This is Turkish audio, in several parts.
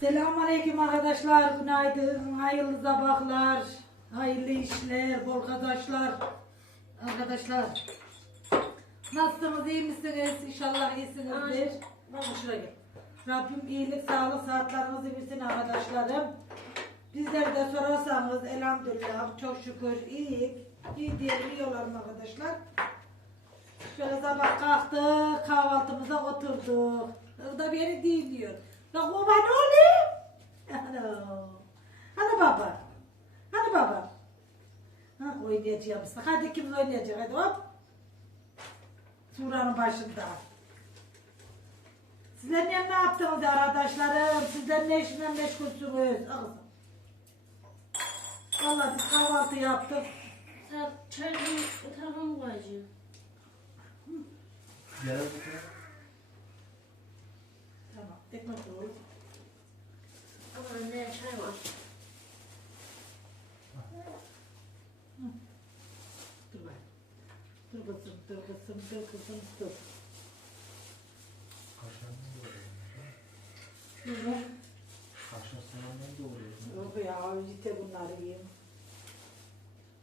Selamünaleyküm arkadaşlar. Günaydın. Hayırlı sabahlar. Hayırlı işler, bol kazançlar. Arkadaşlar. Nasılsınız? iyi misiniz? İnşallah iyisinizdir. Bak şuraya gel. Rabbim iyilik, sağlık, saatlerinizi bilsin arkadaşlarım. Bizleri de sorarsanız elhamdülillah çok şükür iyi. İyi diyebiliyorlar arkadaşlar. Şöyle sabah kalktık, kahvaltımıza oturduk. Bir yeri değil diyor. Ya baba ne oluyor? Ano. Hadi baba. Hadi baba. Ha, oynayacağız. Hadi kim oynayacak? Hadi hop. Suranın başında. Sizler ne, ne yaptınız arkadaşlarım? Sizler ne işle meşgulsünüz? Al. Vallahi biz kahvaltı yaptık. Çayını tarafa mı koyacaksın? Gel bakalım. Ekmek olur. Ama anne çay var. Dur bak. Dur kızım, dur kızım, dur kızım, dur. Kaşarını doğruyorum. Dur bak. Kaşar soğanını doğruyorum. Yok ya, işte bunları yiyeyim.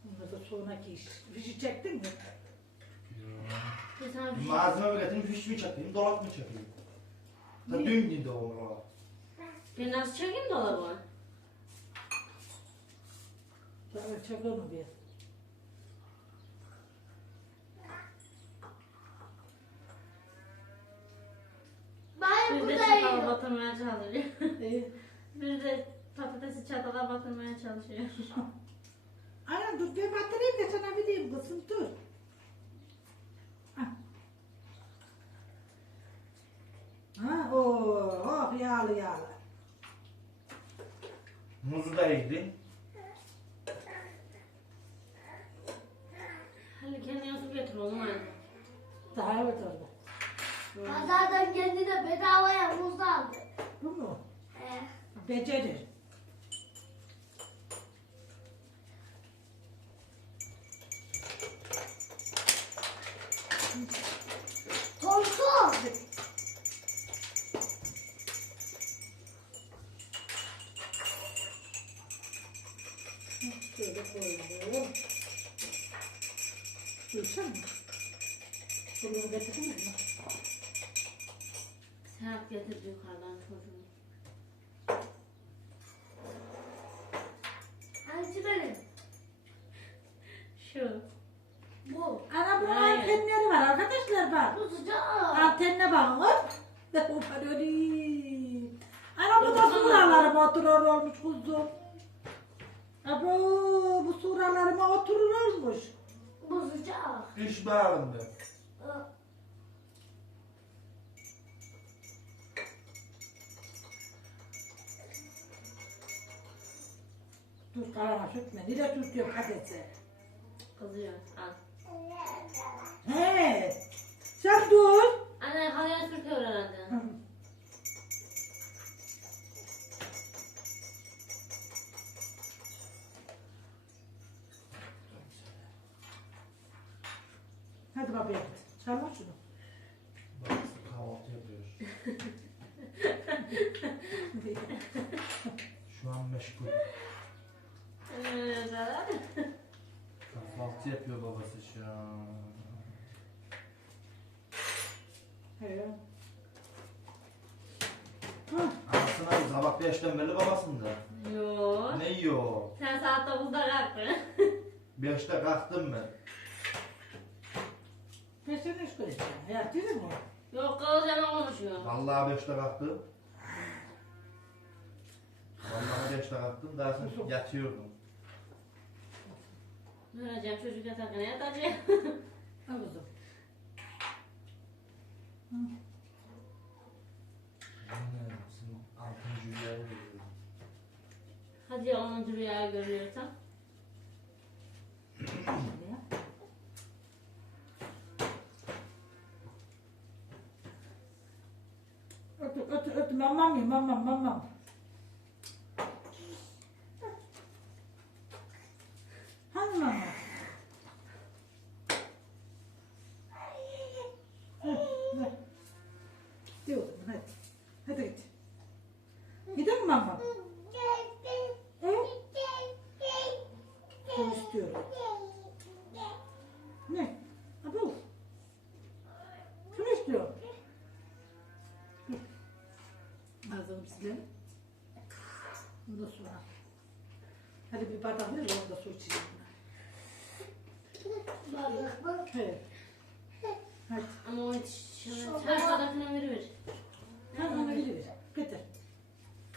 Bunları da sonraki iş. Fişi çektin mi? Şey. Malzeme getireyim, fiş mi çakayım, dolap mı çakayım? Da dün dedi o. Ben nasıl çekeyim dolabı? Tamam, çek onu bir. Bir Ben de buradayım. çatala batırmaya çalışıyor. İyi. Bir de patatesi çatala batırmaya çalışıyor. Aynen dur, ben batırayım da sana bileyim kızım, dur. Ha, oh, oh, yağlı yağlı. Muzu da yedin. Hadi kendine su getir oğlum hadi. Daha evet orada. Pazardan kendine bedavaya muz aldı. Bu mu? He. Becerir. Şöyle koyalım. Gülşen mi? Bunu getirdin mi? Serap getirdi yukarıdan çocuğu. Dur karama sürtme. Nereye sürtüyor kadetse? Kızıyor. Al. Kahvaltı yapıyor babası şu an. He. Hı. Anasına sabah 5'ten beri babasında. Yo. Ne yiyor? Sen saat 9'da kalktın. 5'te kalktım ben. Seni iş göreceğim. Hayat değil mi? Yok kız hemen konuşuyor. Vallahi 5'te kalktım. Vallahi 5'te kalktım. Daha sonra yatıyordum. Ne olacak çocuk yatarken yatacak. Al veriyorum. Hadi ya 10. rüyayı görüyorsan. Ötü, ötü, ötü, mamam ya, mamam, mamam. Hangi mama? Hı, hı. Hadi oğlum, hadi. Hadi git. Gidin mi? mi mama? He? Ben istiyorum. Ne? Ha bu. Şunu istiyorum. Ağzını silelim. Bundan sonra. Hadi bir bardak ver onu da su içeceğim. Bardak mı? Evet. Hadi. Ama o yetişemez. Her tarafına verir ver. Ha bana ver. Getir.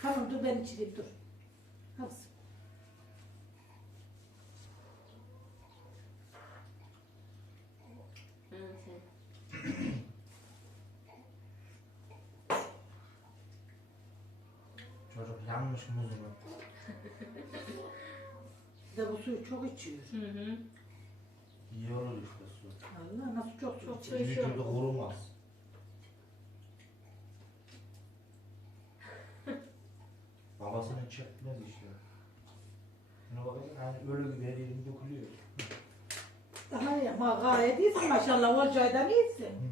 Tamam dur ben içireyim dur. Al. Ha, sen. Yanmış muzunu. Bir de bu suyu çok içiyor. Hı hı. İyi olur işte su. Allah nasıl çok su Çok içiyor. içiyor. Vücudu kurumaz. Babasını çekmez işte. Şuna bakın hani ölü gibi her yerin dökülüyor. Daha iyi ama gayet iyisin maşallah Olcay'dan iyisin.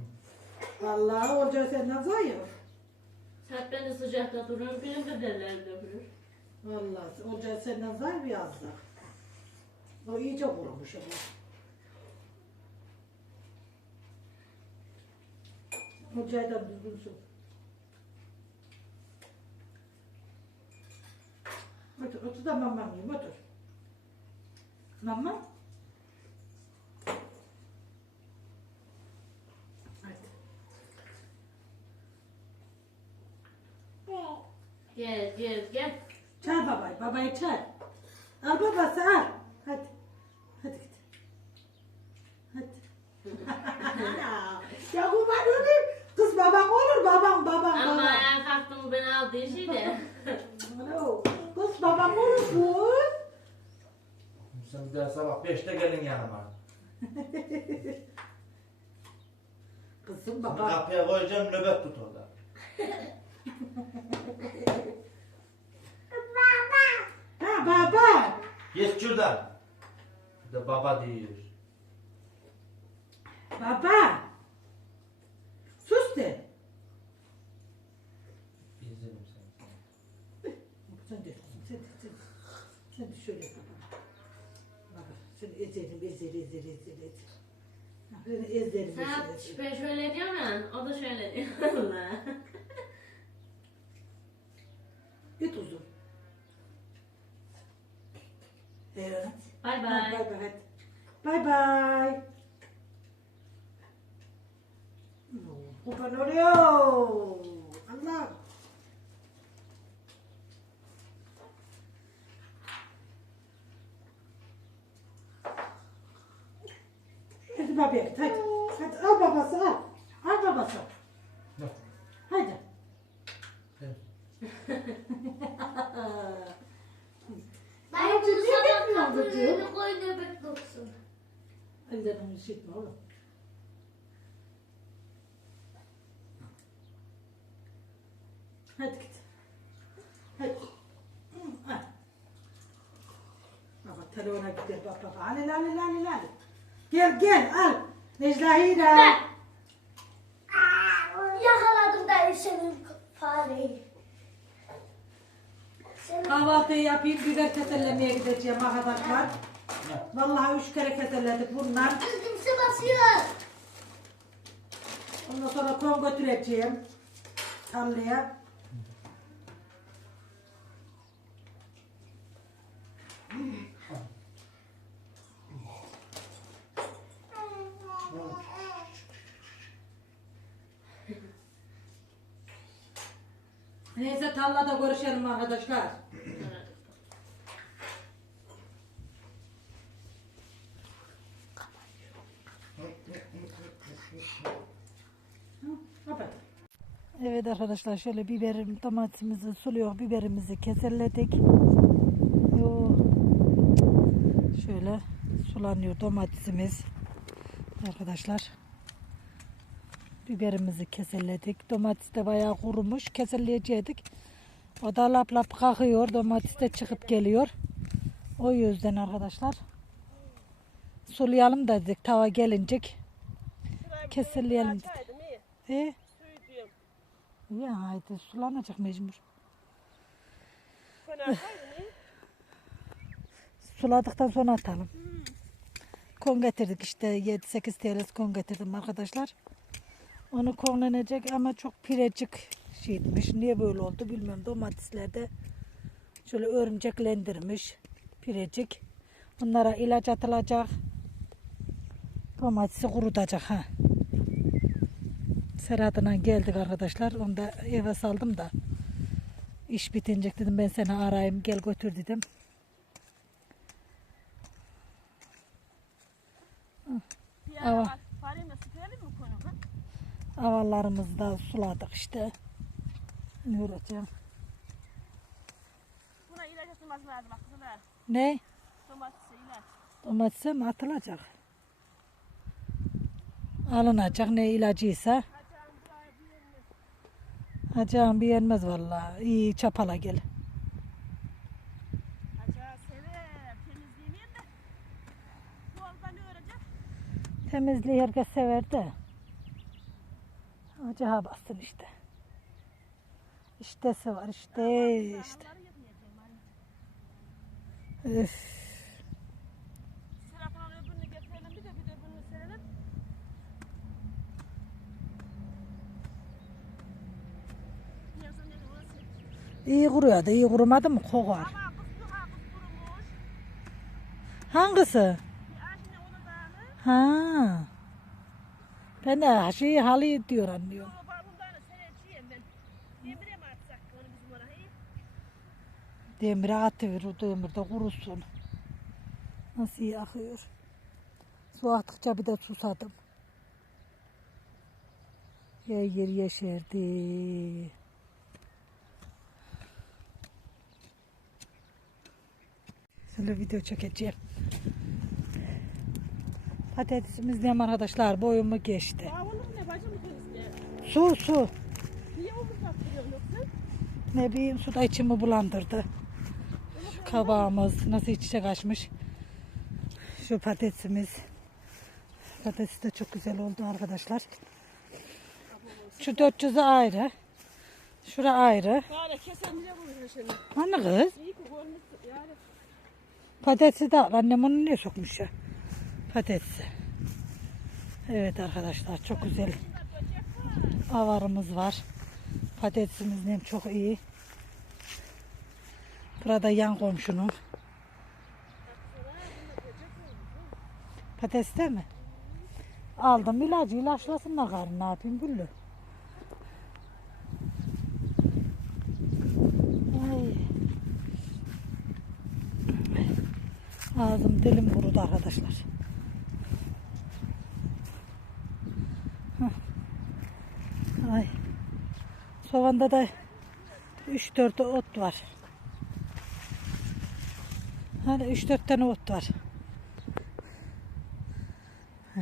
Vallahi Olcay senden zayıf. Saat ben de sıcakta duruyorum. Benim de derler dökülür. Vallahi Olcay senden zayıf yazdı. O iyice vurmuş ama. Olcay'dan düzgün su. Otur, otur da mamam yiyeyim, otur. Mama. Hadi. Gel gel gel. Çağır babayı, babayı çağır. Al babası al. Hadi. Hadi git. Hadi. ya kurban olayım. Kız babam olur, babam, babam, Ama babam. ayağa kalktım beni aldığı şey de. Kız babam olur bu. Sen bir daha sabah 5'te gelin yanıma. Kızım Seni baba. kapıya koyacağım nöbet tut orada. Ha baba. Geç şuradan. Bir de baba diyor. Baba. Sus de. İzledim seni. Sen de, sen de, sen de, sen de şöyle baba. Baba, seni ezerim, ezer, ezer, ezer, ezer. Ha, Seni ezerim, ezer, Sen ezer. ben şöyle diyorum ya. O da şöyle diyor. Allah. Git uzun. Evet. Bay bay. Bay bay. Bay bay. Kurban oluyor. Allah. Hadi babaya hadi. Hadi al babası al. Al babası. Ne? Hadi. Gel. Ben Ama bu ciddi sabah yapmıyor kapının bu diyor. önüne koy nöbet tutsun. Ellerini işitme oğlum. Hadi git. Hadi. Al. Baba telefona gider bak baba. Ali Ali Ali Ali. Gel gel al. Neclahira. Yakaladım da senin fareyi. Kahvaltıyı yapayım. Biber kesellemeye gideceğim arkadaşlar. Vallahi üç kere keselledik bundan. kimse basıyor. Ondan sonra kom götüreceğim. Tarlaya. Neyse tarlada görüşelim arkadaşlar. Evet arkadaşlar şöyle biberim, domatesimizi suluyor, biberimizi keserledik. Yo. Şöyle sulanıyor domatesimiz. Arkadaşlar. Biberimizi keserledik. Domates de bayağı kurumuş. Keserleyecektik. O da lap lap kalkıyor. Domates de çıkıp geliyor. O yüzden arkadaşlar. Sulayalım dedik tava gelincik. Keserleyelim dedik. E? Ya haydi sulanacak mecbur. Suladıktan sonra atalım. Kon getirdik işte 7-8 TL kon getirdim arkadaşlar. Onu konlanacak ama çok pirecik şeymiş. Niye böyle oldu bilmiyorum. Domateslerde şöyle örümceklendirmiş. Pirecik. Bunlara ilaç atılacak. Domatesi kurutacak ha. Serhat'la geldik arkadaşlar. Onu da eve saldım da. İş bitince dedim ben seni arayayım gel götür dedim. Ava. ha? Avallarımızı da suladık işte. Ne uğraşacağım? Buna ilaç atılması lazım kızlar. Ne? Domatesi ilaç. Domatese mi atılacak? Alınacak ne ilacıysa. Hacağım bir yenmez vallahi. İyi çapala gel. Temizliği herkes sever de. Acaha bastın işte. İştesi var işte işte. Bunları yetmeyeceğim. Hani. Üf. Serap'ın öbürünü getirelim bir de bir de bunu serelim. Yazın dedi orası. İyi kuruyordu. iyi kurumadı mı kokar. Hangisi? Ha. Ben de şey halı diyor anlıyorum. Demire atıver o demirde kurusun. Nasıl iyi akıyor. Su attıkça bir de susadım. Yer yer yeşerdi. Şöyle video çekeceğim. Patatesimiz ne arkadaşlar boyumu geçti. Ne bacım Su su. Niye yoksa? Ne bileyim suda içimi bulandırdı. Şu kabağımız nasıl iç içe kaçmış. Şu patatesimiz. Patates de çok güzel oldu arkadaşlar. Şu 400'ü ayrı. Şura ayrı. Böyle keselim bile şimdi. Hani kız? İyi ki görmüşsün yani. Patatesi de. Annem onu niye sokmuş ya? Patatesi. Evet arkadaşlar çok güzel. Avarımız var. Patatesimiz nem çok iyi. Burada yan komşunun. Patates de mi? Aldım ilacı ilaçlasınlar karın ne yapayım güllü. Ay. Ağzım dilim kurudu arkadaşlar. Ay. Sovanda da 3-4 ot var. Hani 3-4 tane ot var. Ha.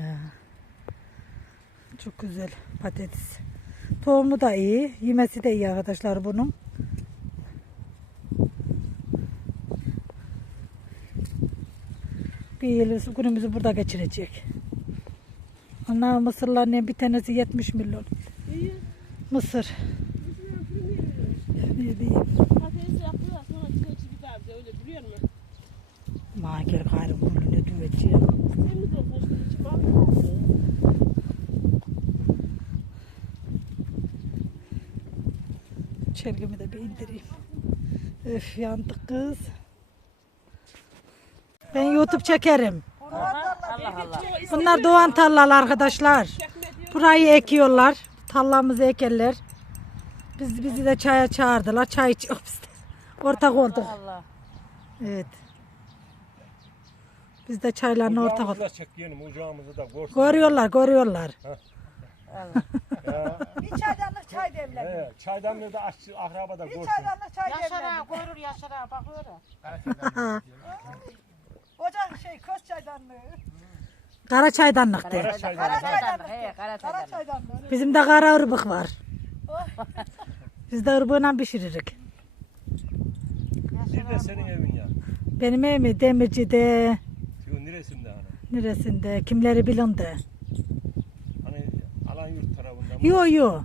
Çok güzel patates. Tohumu da iyi. Yemesi de iyi arkadaşlar bunun. Bir yıl günümüzü burada geçirecek. Ana mısırların bir tanesi 70 milyon. İyi. Mısır. Ne diyeyim? Patates yaptılar sonra çiğ gider bize öyle biliyor musun? Ma gel gayrı kulüne düveciye. Temiz içim. Çelgimi de bir indireyim. Öf yandık kız. Ben YouTube çekerim. Bunlar doğan tarlalar arkadaşlar. Burayı ekiyorlar. Tallamızı ekerler. Biz bizi de çaya çağırdılar. Çay içiyoruz. Ortak olduk. Evet. Biz de çaylarına ortak olduk. Ocağımızı da çek yeğenim ocağımızı da görsün. Görüyorlar, görüyorlar. Ya, Bir çaydanlık çay demle. he, çaydanlığı da aşçı akraba da Bir görsün. çaydanlık çay Yaşar demle. ağa koyulur Yaşar ağa bakıyor. Ocak şey köz çaydanlığı. Kara çaydanlık de. Kara çaydanlık. He kara Kara çaydanlık. çaydanlığı. Bizim de kara ırbık var. Biz de ırbığına pişiririk. Nerede senin evin ya? Benim evim Demirci'de, Şu neresinde hani? neresinde, kimleri bilindi. Hani Alanyurt tarafında mı? Yo yo.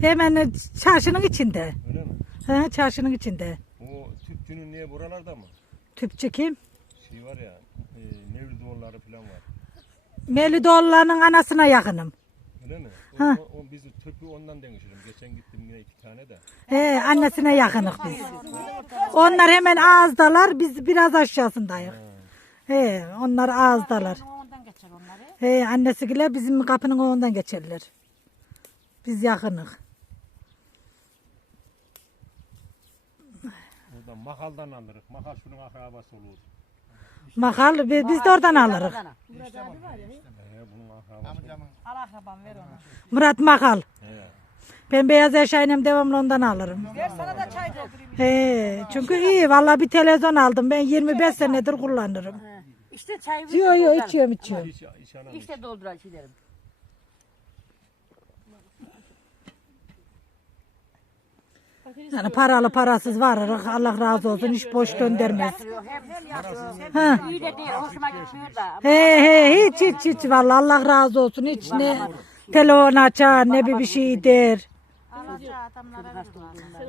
Hemen çarşının içinde. Öyle mi? He, çarşının içinde. O tüpçünün niye buralarda mı? Tüpçü kim? Var ya, e, Mevlid oğulları falan var. Melidoğulları'nın anasına yakınım. Öyle mi? O, Ha. o, o bizi tüpü ondan demişim. Geçen gittim yine iki tane de. He, annesine yakınık biz. Onlar hemen ağızdalar, biz biraz aşağısındayız. He, onlar ağızdalar. Ondan geçer onları. He, annesiyle bizim kapının önünden geçerler. Biz yakınık. Oradan mahaldan alırız. Mahal şunun akrabası olur. Makal bi- biz de oradan alırız. Al akrabam ver. Murat Makal. Ben beyaz eşyayım devamlı ondan alırım. Ver sana da çay doldurayım. He, çünkü iyi. Vallahi bir televizyon aldım. Ben 25 senedir kullanırım. İşte çay Yok yok içiyorum içiyorum. İşte dolduran şeylerim. Yani paralı parasız varırız. Allah razı olsun. Hiç boş da. He he hiç hiç hiç vallahi Allah razı olsun. Hiç ne telefon açar ne bir bir şey der.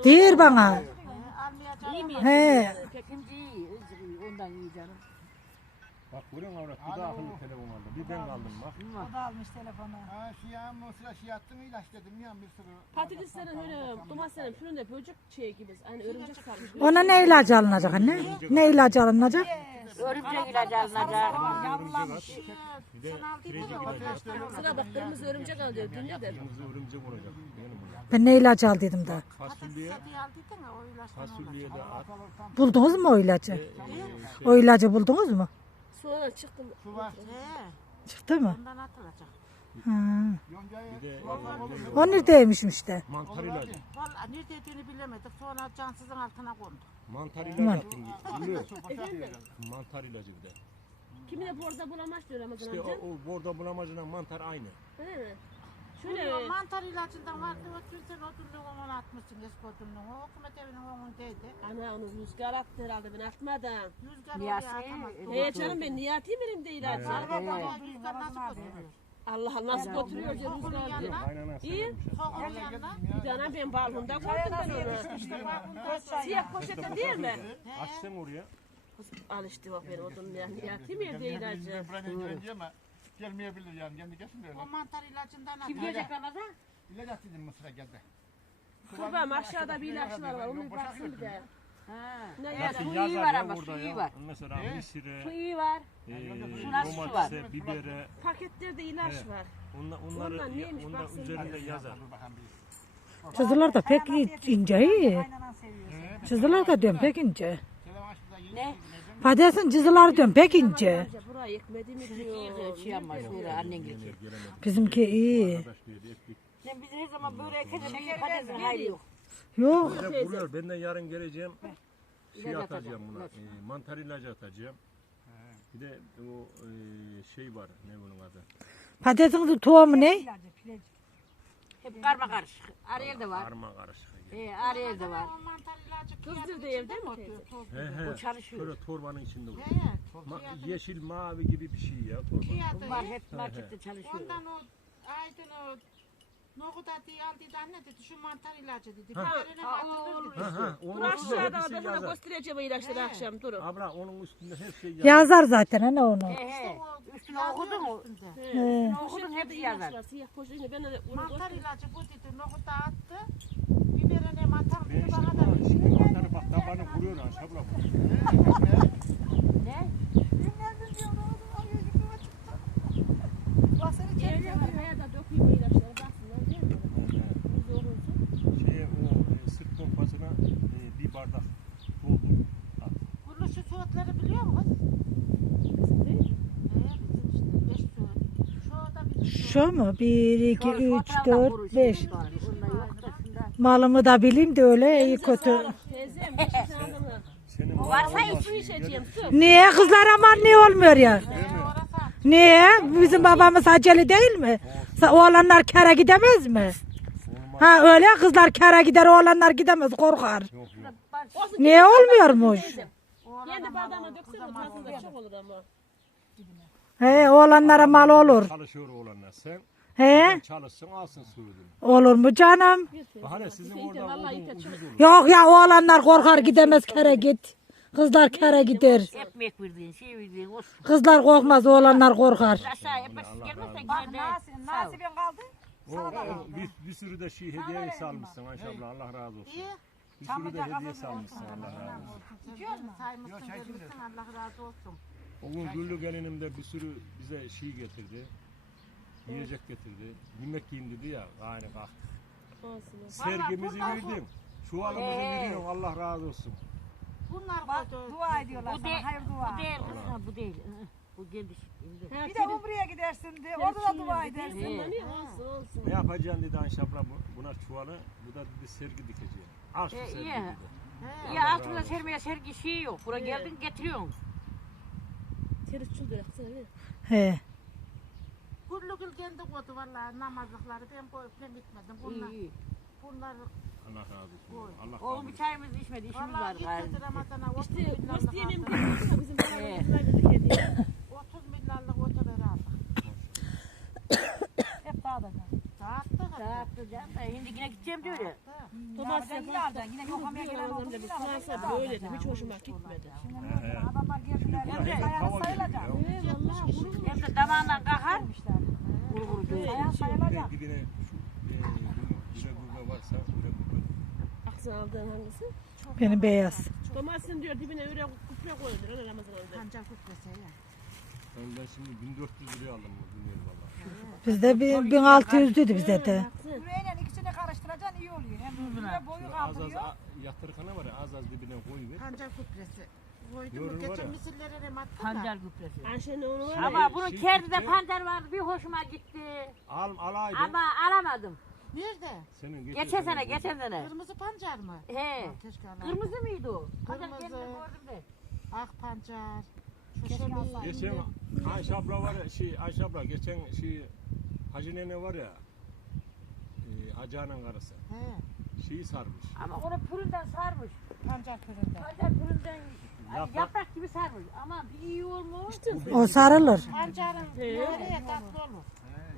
Der bana. He. Bak avrat? Bir de akıllı telefon. Bir ben kaldım bak. O da almış telefonu. Ha şiyam o sıra şey attın ilaç dedim ya bir sürü. Patateslerin öyle domateslerin püründe böcek şey gibi. Hani örümcek sarmış. Ona ne ilacı alınacak anne? Ne ilacı alınacak? Örümcek ilacı alınacak. Gidecek. Sıra bak kırmızı örümcek alıyor. Dinle de. Kırmızı örümcek olacak. Ben ne ilacı aldıydım da. Fasulye, fasulye de at. Buldunuz mu o ilacı? O ilacı buldunuz mu? Sonra çıktım. He, Çıktı mı? ondan atılacak. Ha. Bir de O neredeymiş işte? mantar ilacı. Vallahi neredeydiğini bilemedik. Sonra cansızın altına kondu. Mantar ilacı attım. Biliyor Mantar ilacı bir de. Kimi de borda bulamaç diyor Ramazan İşte amca. o, o bordo bulamacıyla mantar aynı. He. Şöyle Şöyle mantar ilacından vardı. O sen odunluğu onu atmışsın eski odunluğu. O hükümet evinin önündeydi. ana onu rüzgar attı herhalde ben atmadım. Rüzgar Niyasi, oraya atamaz. He canım ben niye atayım elimde ilacı? Ama Rüzgar nasıl götürüyor? Allah nasıl götürüyor diyor Tohumun rüzgar diyor. yanına. Kaynana İyi. Tohumun yanına. Bir tane ben balkonda koydum ben onu. Siyah poşete değil mi? Aç sen oraya. Al işte bak ben odun. Niye atayım evde ilacı? Ben buraya gelince ama gelmeyebilir yani kendi kesin de öyle. O mantar ilacından Kim atıyor. gelecek Ramazan? İlaç at dedim Mısır'a geldi. Kurban aşağıda bir ilaçlar var. Onu bir baksın bir de. Ha. Ne ilaç? Su iyi var ya ama, su iyi ya. var. Mesela Su misire, iyi var. e, su var. domatese, bibere. Paketlerde ilaç He. var. Onlar, onları, Ondan neymiş onlar üzerinde yazar. Çizgiler de pek ince. Çizgiler de diyorum pek ince. Ne? Patatesin çizgileri diyorum pek ince. Ekmedi mi diyor. şey annen gibi. Bizimki iyi. Sen bize her zaman böyle ekeceksin. Bir patatesin hayli yok. Yok. Ben de yarın geleceğim. Şey İlaç atacağım buna. ilaç. e, mantar ilacı atacağım. Bir de o e, şey var. Ne bunun adı? Patatesin tohumu ne? Hep karma karışık. Araya da var. Arma karışık. He, araya da var. O mantar ilacı Kızdır da evde mi teyze? He he. O çalışıyor. Şöyle torbanın içinde var. He he. Ma- yeşil mavi gibi bir şey ya torba. Bunlar hep markette çalışıyor. Ondan o aydın o Nohut diye aldıydı anne dedi şu mantar ilacı dedi. Biberine batırır dedi. Dur aşağıda yazar. göstereceğim ilaçları akşam durun. Abla onun üstünde her şey yazar. Yazar zaten anne onu. He he. Üstüne okudun mu? He. Okudun ilaç yazar. var. Mantar ilacı bu dedi. Nohuta attı. Ben işte bana da. bak, şimdi mantarı bak tabanı vuruyor ha şabla bu. Ne? Bak seni çekiyor. buraya da dökeyim o ilaçları baksınlar değil mi? Buz olursun. Bir bardak doldur. at. Bunu şu suatları biliyor musun? Şu mu? 1, 2, Sonra 3, fotoğrafla 4, vuruşu 5. var. Onda yok da şunda. Malımı da bileyim de öyle iyi kötü. Teyzem Senin Varsa su içeceğim su. Niye kızlar aman niye olmuyor ya? Niye? Bizim babamız acele değil mi? Oğlanlar kara gidemez mi? Ha öyle kızlar kara gider oğlanlar gidemez korkar. Niye olmuyormuş? Kendi bardağıma döksene tadında çok olur ama. He oğlanlara mal olur. Çalışıyor oğlanlar. Sen He? Çalışsın alsın suyunu. Olur mu canım? Bahane sizin orada odun ucuz olur. Yok ya oğlanlar korkar gidemez kere git. Kızlar kere gider. Ekmek verdiğin, şey verdiğin olsun. Kızlar korkmaz oğlanlar korkar. Aşağı yapmasın gelmezsen Bak gene de nasip, nasibin kaldı. O, o, bir, bir sürü de şey hediye salmışsın Ayşe abla Allah razı olsun. Bir sürü de hediye salmışsın Allah razı olsun. Saymışsın vermişsin Allah razı olsun. O gün Güllü gelinim de bir sürü bize şey getirdi. Yiyecek getirdi. Yemek yiyin dedi ya. Aynı kalktı. Sergimizi verdin. Çuvalımızı veriyorsun Allah razı olsun. Bunlar Bak koydu. dua ediyorlar Bu sana. değil, Hayır dua. bu değil kız, ha, bu değil. Hı, Bu geldi şimdi. Bir de Umre'ye gidersin diye orada da dua edersin. He. Ne yapacaksın dedi Ayşe abla bu- buna çuvalı. Bu da dedi sergi dikeceğim. Al şu E, sergi iyi. dedi. Ya altında sermeye sergi şey yok. Buraya geldin getiriyorsun. He. Gurlu gül kendi koydu valla namazlıkları ben koyup ben gitmedim. Bunlar, İyi iyi. bunlar Allah razı olsun. Allah Oğlum bir çayımızı içmedi. işimiz valla var gitmedi gayrı. Ramazan'a 30 İşte milyarlık Mustiye'nin aldık. bir bizim He. bana 30 milyarlık otober aldık. Hep dağıtacak. Dağıttık hep. Dağıttı canım da şimdi yine gideceğim diyor ya. Thomas Yine alacaksın. Yine yokamaya gelen oldu. Yine. Fransa böyle de hiç hoşuma gitmedi. Ne? Adamlar geldiler. Ayağını hava sayılacak. Hem de damağından kalkar. Kuru kuru diyor. Ayağın sayılacak. Bir gidine şu e, güle güle varsa güle güle. Aksine aldığın hangisi? Benim beyaz. Thomas'ın diyor dibine öyle kupre koyulur. Öyle Ramazan orada. Pancar kutlası ya. Ben, ben şimdi 1400 liraya aldım bu bilmiyorum valla. Bizde bir 1600 dedi bize de. Yüreğiyle ikisini karıştıracaksın iyi oluyor. Hem boyu Şöyle az az kaldırıyor. yatırkana var ya az az dibine koyuver. Pancar kutlası. Koydum var geçen ya. misilleri de attım da. Pancar gübresi. Ayşe'nin onu var ya. Ama bunun şey kerdide gitti. pancar vardı bir hoşuma gitti. Al alaydın. Ama alamadım. Nerede? Senin Geçen sene geçen sene. Kırmızı pancar mı? He. Keşke alaydım. Kırmızı mıydı o? Pancar Kırmızı. kendime gördüm de. Ak pancar. Geçen Ayşe abla var ya şey Ayşe abla geçen şey Hacı nene var ya e, Hacı Ana'nın karısı He. şeyi sarmış. Ama onu püründen sarmış. Pancar püründe. Pancar püründen Yaprak. yaprak, gibi sarmış. Ama bir iyi olmuş. O sarılır. Pancarın böyle tatlı olur.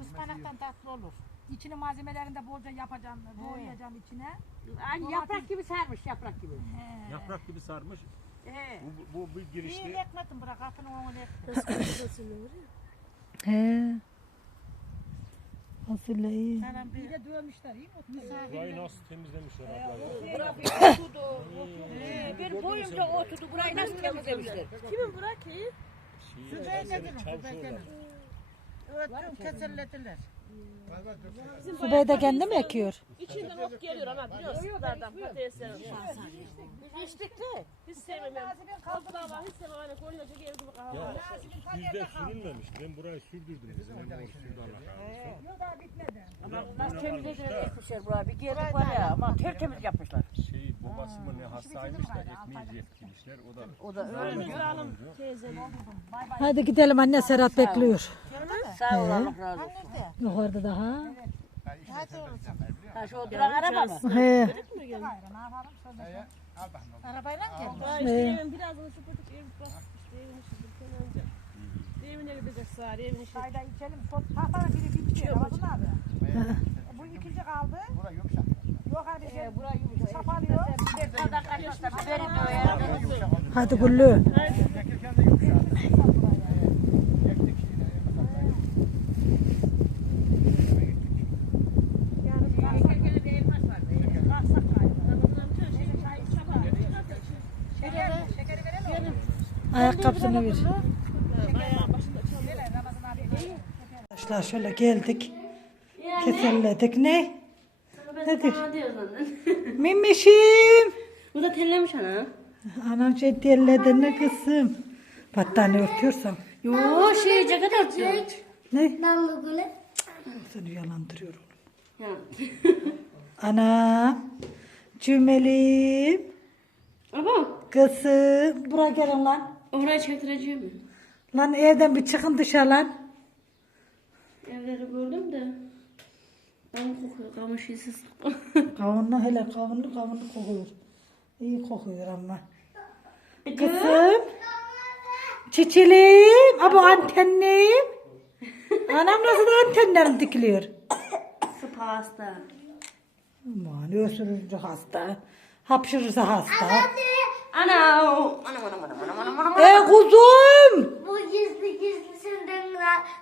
Ispanaktan tatlı olur. İçini malzemelerini de bolca yapacaksın. Doğrayacaksın içine. Aynı yaprak gibi sarmış yaprak gibi. Yaprak gibi sarmış. He. Bu, bu, bu bir İyi girişte ekmedim bırak kapının önüne ekmedim. He. Fasulye iyi. Hemen bir de dövmüşler iyi mi? burayı nasıl temizlemişler abla. Bir boyumca oturdu. Burayı nasıl temizlemişler? Kimin bırak ki? Şeyi Zübeyde'nin, çalışıyorlar. Zübeyde'nin. Kesellediler. Sübeyde kendi mi ekiyor? İçinden ok geliyor ana biliyorsun. Biz içtik de. Hiç sevmem. Kalkılar var hiç sevmem. Hani koyunca ev gibi kahve. Ya bizde sürülmemiş. Ben burayı sürdürdüm bizim. Ben bunu sürdü olsun. Yok daha bitmedi. Ama nasıl temizlediler etmişler burayı. Bir geldik var ya ama tertemiz yapmışlar. Şey babası mı ne hastaymış da ekmeği etmişler. O da O da öyle mi? Hadi gidelim anne Serhat bekliyor. Sağ ol Allah razı olsun. Yukarıda daha. Hadi. Ha şu oturan araba mı? He. Arabayla mı geldin? Daha işte evin birazını süpürdük. Ev bıraktık işte evini süpürdükten önce. Evine gidecek sari evini şey. Çayda içelim. Son tahtanın biri bitti. Ramazan abi. E, Bu ikinci kaldı. Bura yumuşak. Yok hadi. şey, Burayı yumuşak. Çapalıyor. Oradan kaçmışlar. Biberim de o ya. Yumuşak olur. Hadi Güllü. Yakırken de yumuşak. Yaktık şeyine. Ayakkabısını ver. Arkadaşlar şöyle geldik. Keselledik. Ne? Nedir? Mimişim. Bu da tellemiş ana. Anam şey diyelledi ne kızım. Battaniye örtüyorsam. Yo şey ceket atıyor. Ne? Nallı güle. Seni yalandırıyorum. Anam. Cümelim. Ama Kızım. Buraya gelin lan. Oraya çektireceğim. Lan evden bir çıkın dışarı lan. Evleri gördüm de. Ben kokuyor kamış iyisi Kavunlu hele kavunlu kavunlu kokuyor. İyi kokuyor ama. Kızım. Çiçeğim. Abo antennim. Anam nasıl da antenlerim dikiliyor. Sıpa hasta. Aman öksürünce hasta. Hapşırırsa hasta. Ana. Anam anam anam anam anam anam. E kuzum. Bu gizli gizli senden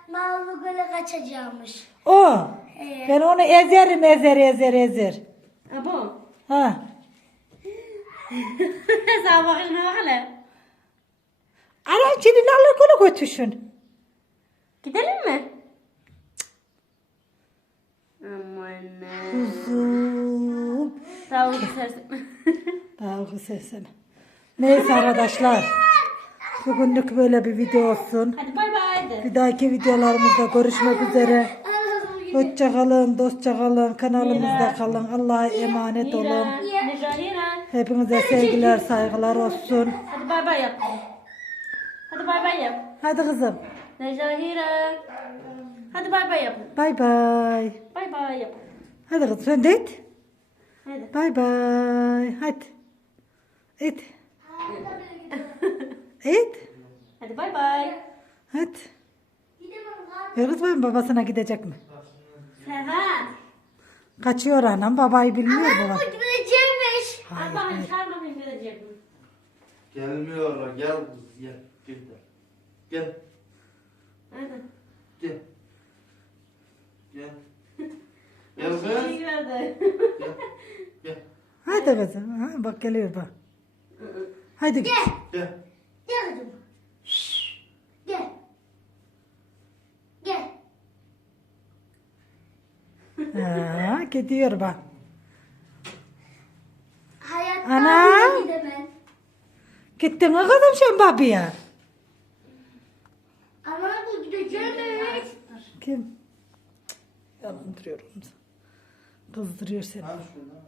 nallı göle kaçacakmış. O. Ee, Ben onu ezerim ezer ezer ezer. Abo. Ha. Sağ bakışına bak hele. Ana şimdi nalı kolu götürsün. Gidelim mi? Aman ne. Kuzum. Tavuk istersin. Daha sesini. Neyse arkadaşlar. Bugünlük böyle bir video olsun. Hadi bay bay de. Bir dahaki videolarımızda görüşmek üzere. Hoşça kalın, dostça kalın, kanalımızda kalın. Allah'a emanet olun. Nira, Nira. Hepinize sevgiler, saygılar olsun. Hadi bay bay yap. Hadi bay bay yap. Hadi kızım. Necahira. Hadi bay bay yap. Bay bay. Bay bay yap. Hadi kızım sen de et. Hadi. Bay bay. Hadi. Et. Et. Hadi bay bay. Hadi. Kız benim babasına gidecek mi? Seher. Kaçıyor anam babayı bilmiyor baba. gidecekmiş. Al bakayım çağır bakayım gidecek mi? Gelmiyorlar. Gel kız gel. Gel. Gel. Hadi. Gel. Gel. Gel kız. Gördü. Gel. Gel. Hadi kızım. Ha, bak geliyor bak. Hadi git. Gel. Gel kızım. Gel. Gel. Ha, gidiyor bak. Hayatta Ana. gidemem. Gittin mi kızım sen babaya? Ama bu gidecekmiş. Kim? Yalan duruyor oğlum. Kızdırıyor seni. Al şuradan.